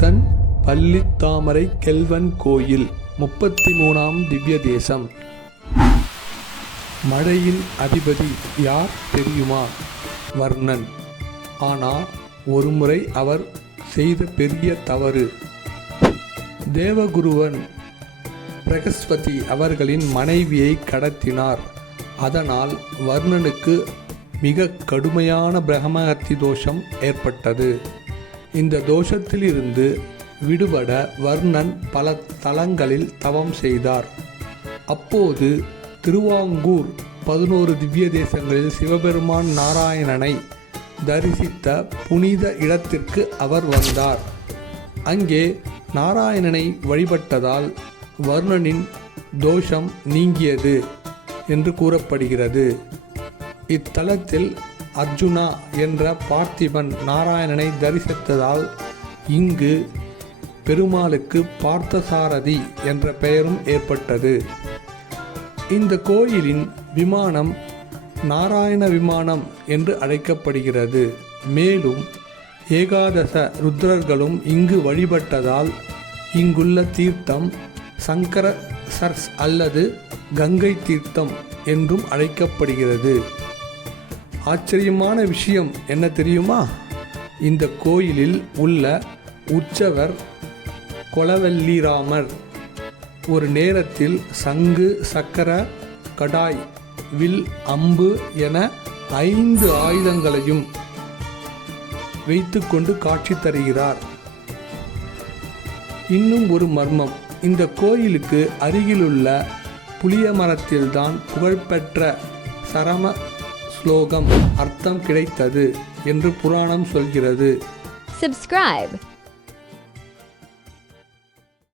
பக்தன் பள்ளித்தாமரை கெல்வன் கோயில் 33ஆம் திவ்ய தேசம். மழையின் அதிபதி யார் தெரியுமா? வர்ணன். ஆனால் ஒருமுறை அவர் செய்த பெரிய தவறு. தேவகுருவன் பிரகஸ்பதி அவர்களின் மனைவியை கடத்தினார். அதனால் வர்ணனுக்கு மிக கடுமையான பிரம்மஹத்தி தோஷம் ஏற்பட்டது. இந்த தோஷத்திலிருந்து விடுபட வர்ணன் பல தலங்களில் தவம் செய்தார். அப்போது திருவாங்கூர் 11 திவ்ய தேசங்களில் சிவபெருமான் நாராயணனை தரிசித்த புனித இடத்திற்கு அவர் வந்தார். அங்கே நாராயணனை வழிபட்டதால் வர்ணனின் தோஷம் நீங்கியது என்று கூறப்படுகிறது. இத்தலத்தில் அர்ஜுனா என்ற பார்த்திபன் நாராயணனை தரிசித்ததால் இங்கு பெருமாளுக்கு பார்த்தசாரதி என்ற பெயரும் ஏற்பட்டது. இந்த கோயிலின் விமானம் நாராயண விமானம் என்று அழைக்கப்படுகிறது. மேலும் ஏகாதச ருத்ரர்களும் இங்கு வழிபட்டதால் இங்குள்ள தீர்த்தம் சங்கர சர்ஸ் அல்லது கங்கை தீர்த்தம் என்றும் அழைக்கப்படுகிறது. ஆச்சரியமான விஷயம் என்ன தெரியுமா? இந்த கோயிலில் உள்ள உற்சவர் கொலவெள்ளிராமர் ஒரு நேரத்தில் சங்கு, சக்கர, கடாய், வில், அம்பு என 5 ஆயுதங்களையும் வைத்துக்கொண்டு காட்சி தருகிறார். இன்னும் ஒரு மர்மம், இந்த கோயிலுக்கு அருகிலுள்ள புளிய மரத்தில்தான் புகழ்பெற்ற சரம ஸ்லோகம் அர்த்தம் கிடைத்தது என்று புராணம் சொல்கிறது. Subscribe.